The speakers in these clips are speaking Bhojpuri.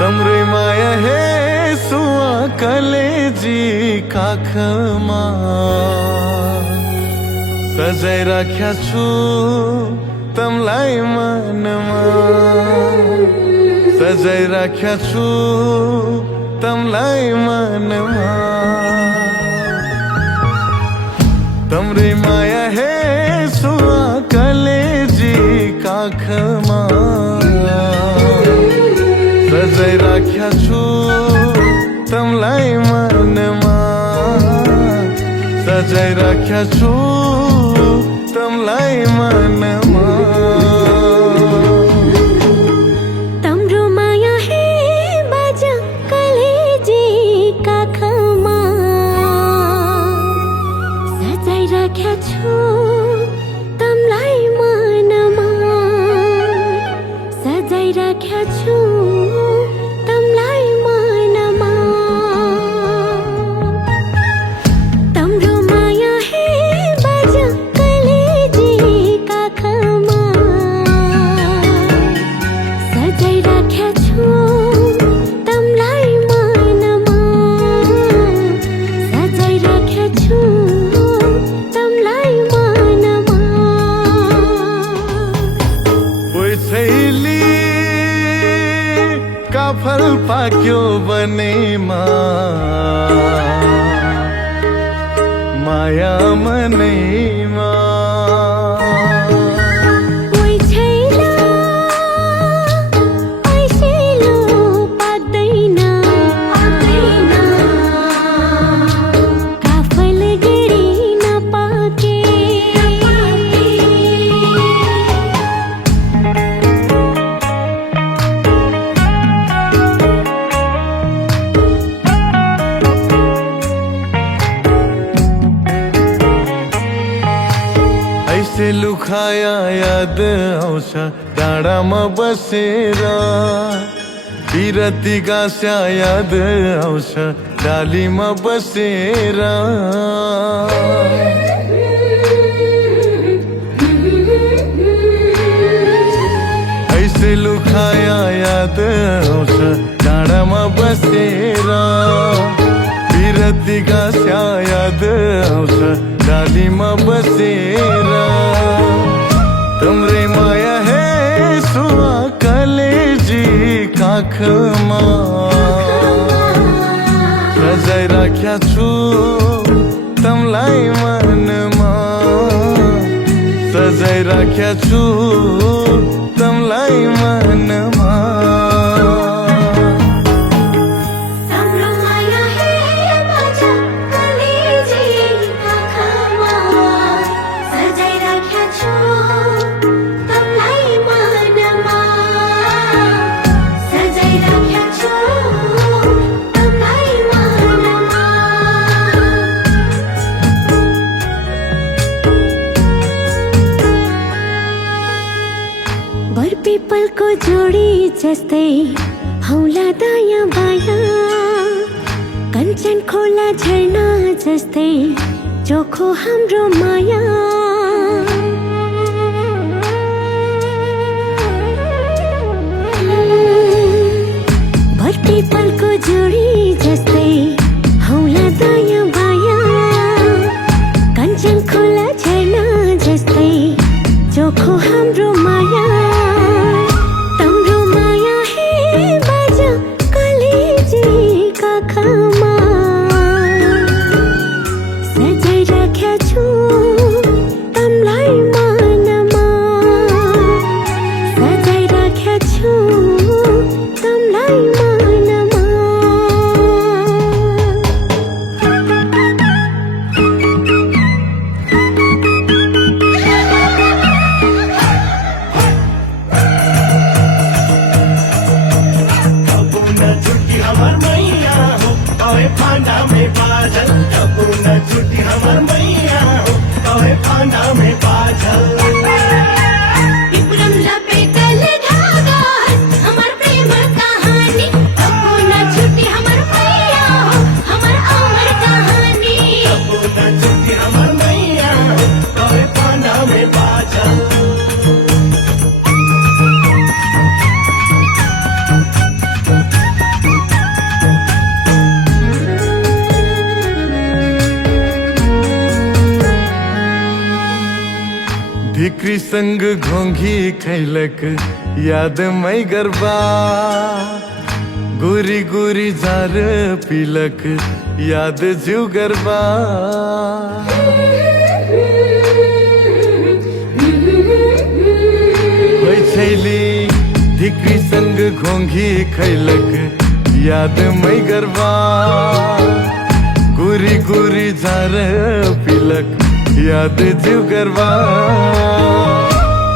तम्रै माया हे सुवा कलेजी काखमा सजाइ राख्या छु तमलाई मनमा सजाइ राख्या छु तमलाई मनमा तम्रै माया हे सुवा कलेजी काखमा सजाइ राख्या छु तमलाई मनमा सजाइ राख्या छु तमलाई मनमा तम्रो माया हे बाजा कलेजी काखमा सजाइ राख्या छु तमलाई मनमा सजाइ राख्या छु तमलाई मनमा तम्रो माया हे बाजा कलेजी काखमा सजाइ राख्या छु तमलाई मनमा सजाइ राख्या छु तमलाई मनमा ओइ छैली काफल पाक्यो बनेमा माया मनैमा ओइ छैला ऐसेलो पादैन काफल गरी नपाके ऐसे लुखाया याद आउँछ डाँडामा बसेर बिरती गास्या याद आउँछ डालीमा बसेर ऐसे लुखाया याद आउँछ डाँडामा बसेर बिरती गास्या याद आउँछ डालीमा बसेर तम्रै माया हे सुवा कलेजी काखमा सजाइ राख्या छु तमलाई मनमा सजाइ राख्या छु तमलाई मनमा तम्रो माया हे बाजा कलेजी काखमा सजाइ राख्या छु तमलाई मनमा सजाइ राख्या छु तमलाई मनमा बर पिपलको जोडी जस्तै हौला दायाँ बायाँ कञ्चन खोला झरना जस्तै चोखो हाम्रो माया बर पिपलको जोडी जस्तै हौला दायाँ बायाँ कञ्चन खोला झरना जस्तै चोखो हाम्रो माया तम्रो माया हे बाजा कलेजी काखमा सजाइ राख्या छु धिक्री संग घोंघी खैलक याद मै गरबा गुरी गुरी जार पिलक याद जीव गरबा छैली धिक्री संग घोंघी खैलक याद मै गरबा गुरी गुरी जार पिलक याद जीव गरबा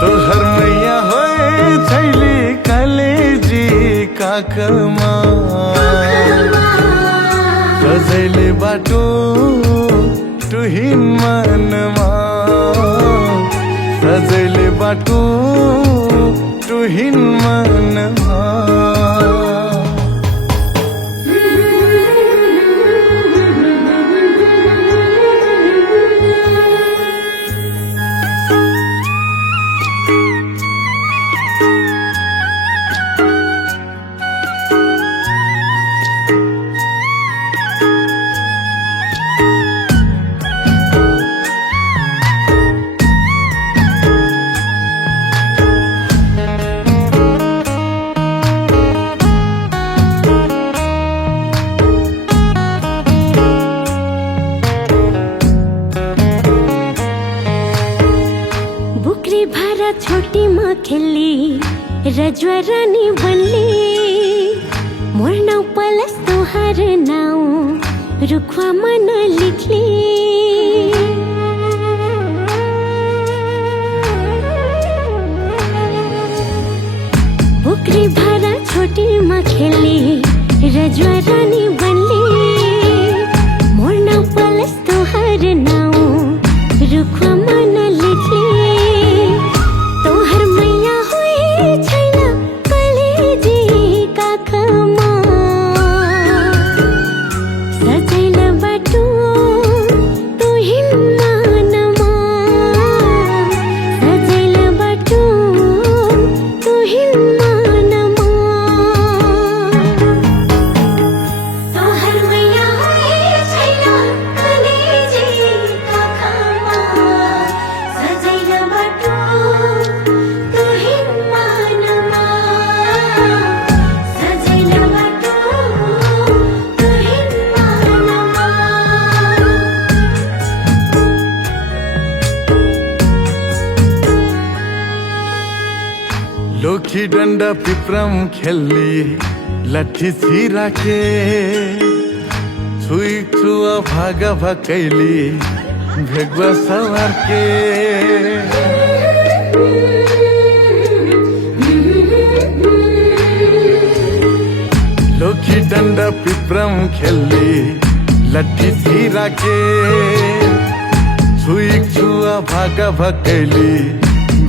तो हर मैया होए छैली कलेजी काखमा सजैले बाटो तुहिन मनमा सजैले बाटो तुहिन मनमा भारा छोटी माँ खेली रजवा रानी बनली मोर नाव पलस तोहार नाव रुखवा मन लिखली बुकरी भारा छोटी माँ खेली रजवा रानी बनली मोर नाव पलस तोहार नाव रुखवा मन लिखली लोखी डंडा पिपरम खेली लठी छिरा के छुई छुआ भागा भकैली भेगवा सवार के लोखी डंडा पिपरम खेली लठी छिरा के छुई छुआ भागा भकैली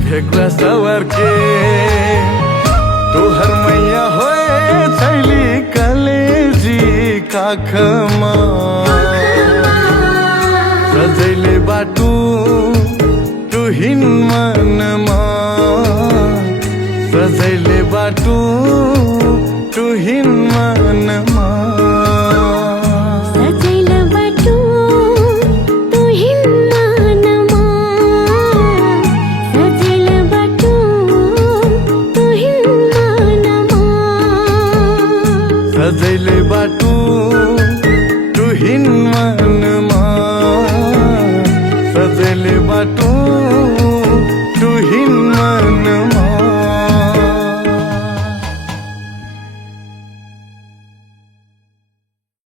भेगवा सवार के तोहर मैया होए छैली कलेजी काखमा सजैले बाटो तुहिन मनमा सजैले बाटो तुहिन मनमा सजैले बाटो